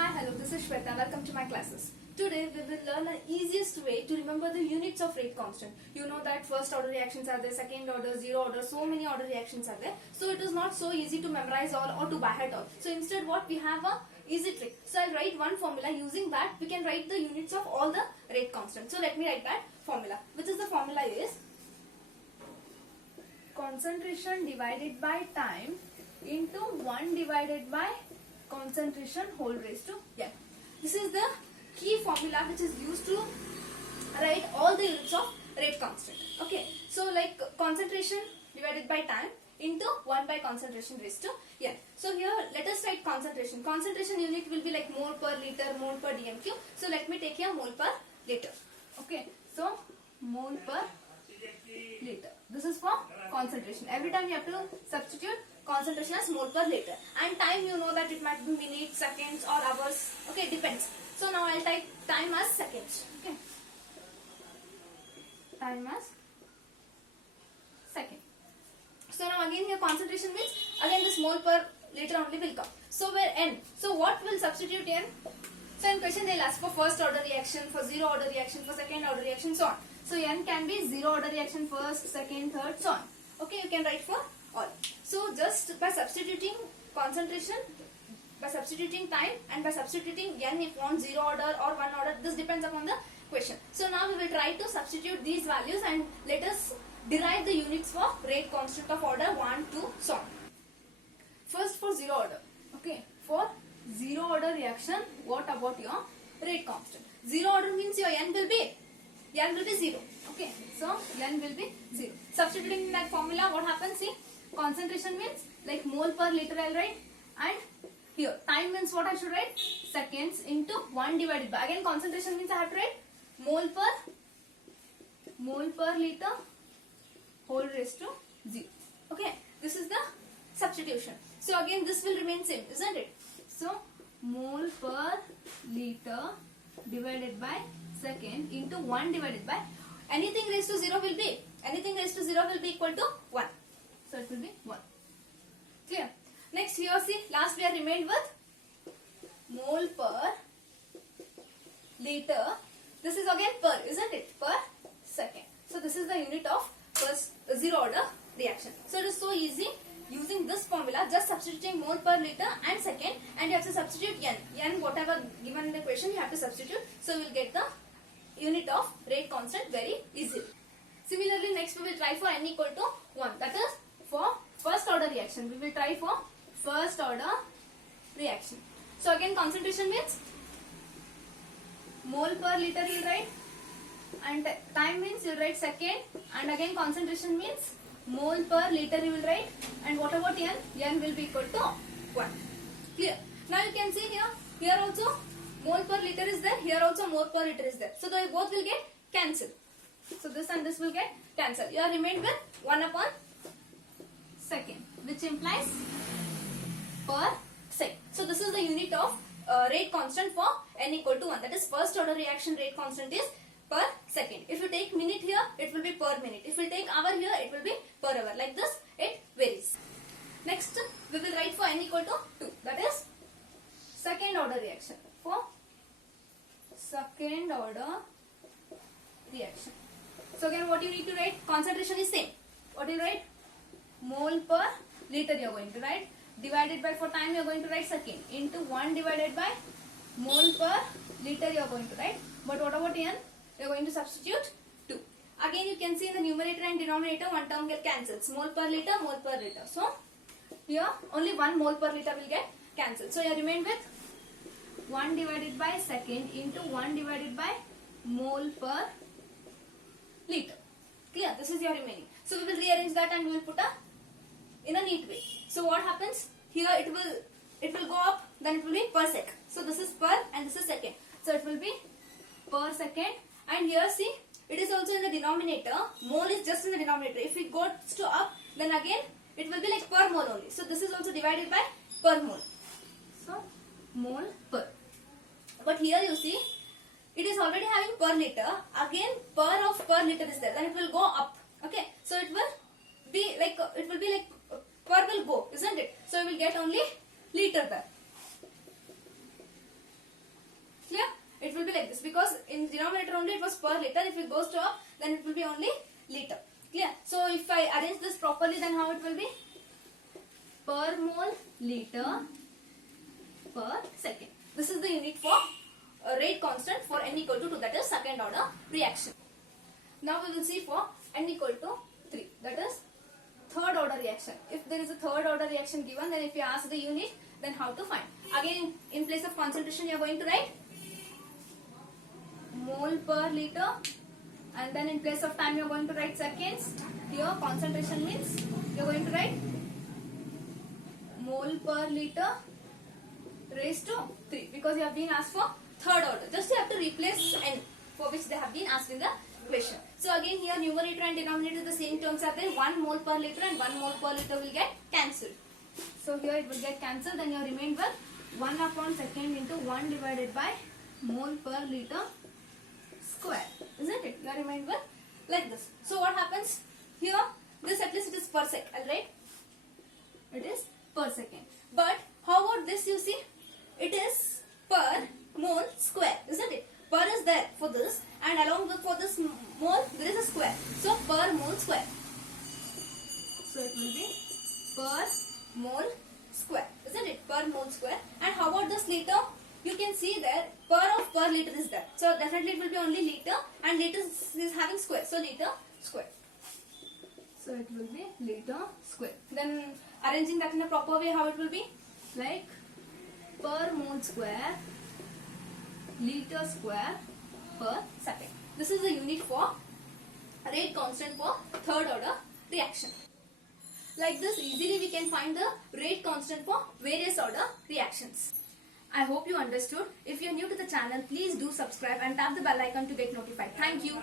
Hi, hello, this is Shweta. Welcome to my classes. Today we will learn the easiest way to remember the units of rate constant. You know that first order reactions are there, second order, zero order, so many order reactions are there. So it is not so easy to memorize all or to by heart all. So instead what we have a easy trick. So I'll write one formula. Using that we can write the units of all the rate constant. So let me write that formula. Which is the formula is concentration divided by time into 1 divided by concentration whole raised to n. This is the key formula which is used to write all the units of rate constant. Okay, so like concentration divided by time into 1 by concentration raised to n. So here let us write concentration. Concentration unit will be like mole per liter, mole per dmq. So let me take here mole per liter. Okay, so mole per liter. This is for concentration. Every time you have to substitute concentration as mole per liter. And time, you know that it might be minutes, seconds or hours. Okay, depends. So now I'll type time as seconds. Okay, time as second. So now again here concentration means again this mole per liter only will come. So where n? So what will substitute n? So in question they'll ask for first order reaction, for zero order reaction, for second order reaction, so on. So n can be zero order reaction, first, second, third, so on. Okay, you can write for all. So just by substituting concentration, by substituting time and by substituting n if want zero order or one order, this depends upon the question. So now we will try to substitute these values and let us derive the units for rate constant of order 1, 2, so on. First for zero order. Okay, for zero order reaction, what about your rate constant? Zero order means your n will be 0. Okay, so n will be 0. Substituting in that formula, what happens? See, concentration means like mole per liter I'll write, and here time means what I should write? Seconds into 1 divided by, again concentration means I have to write mole per liter whole raised to 0. Okay, this is the substitution. So again this will remain same, isn't it? So mole per liter divided by second into 1 divided by, anything raised to 0 will be equal to 1. So it will be 1. Clear? Next here see, last we are remained with mole per liter. This is again per, isn't it? Per second. So this is the unit of first zero order reaction. So it is so easy using this formula, just substituting mole per liter and second, and you have to substitute n. N whatever given in the question you have to substitute. So we will get the unit of rate constant very easily. Similarly, next we will try for n equal to 1. That is for first order reaction. We will try for first order reaction. So again concentration means mole per liter you write, and time means you write second, and again concentration means mole per liter you will write, and what about n? N will be equal to 1. Clear? Now you can see here also mole per liter is there, here also mole per liter is there. So they both will get cancelled. So this and this will get cancelled. You are remained with 1 upon second, which implies per sec. So this is the unit of rate constant for n equal to 1. That is first order reaction rate constant is per second. If you take minute here, it will be per minute. If you take hour here, it will be per hour. Like this, it varies. Next, we will write for n equal to 2. That is second order reaction. For second order reaction. So again, what you need to write? Concentration is same. What do you write? Mole per liter you are going to write. Divided by, for time you are going to write second, into 1 divided by mole per liter you are going to write. But what about n? You are going to substitute 2. Again you can see in the numerator and denominator one term get cancelled. Mole per liter, mole per liter. So here only 1 mole per liter will get cancelled. So you remain with 1 divided by second into 1 divided by mole per liter. Clear? This is your remaining. So we will rearrange that and we will put in a neat way. So what happens? Here it will go up, then it will be per sec. So this is per and this is second. So it will be per second, and here see, it is also in the denominator. Mole is just in the denominator. If it goes to up, then again it will be like per mole only. So this is also divided by per mole. So mole per. But here you see, it is already having per liter. Again per of per liter is there. Then it will go up. Okay. So it will be like per will go, isn't it? So we will get only liter there. because in denominator only it was per liter. If it goes to up, then it will be only liter. Clear? So if I arrange this properly, then how it will be? Per mole liter per second. This is the unit for rate constant for n equal to 2, that is second order reaction. Now we will see for n equal to 3, that is third order reaction. If there is a third order reaction given, then if you ask the unit, then how to find? Again, in place of concentration you are going to write mole per liter, and then in place of time you are going to write seconds. Here concentration means you are going to write mole per liter raised to 3, because you have been asked for third order. Just you have to replace n, for which they have been asked in the question. So again here numerator and denominator, the same terms are there. 1 mole per liter and 1 mole per liter will get cancelled. So here it will get cancelled, then your remainder 1 upon second into 1 divided by mole per liter square, isn't it? Your remainder like this. So what happens here? This at least it is per sec, alright? It is per second. But how about this? You see, it is per mole square, isn't it? Per is there for this, and along with for this mole there is a square. So per mole square. So it will be per mole square, isn't it? Per mole square. And how about this liter? You can see there per liter is there. So definitely it will be only liter, and liter is having square. So liter square. So it will be liter square. Then arranging that in a proper way, how it will be? Like per mole square liter square per second. This is the unit for rate constant for third order reaction. Like this, easily we can find the rate constant for various order reactions. I hope you understood. If you are new to the channel, please do subscribe and tap the bell icon to get notified. Thank you.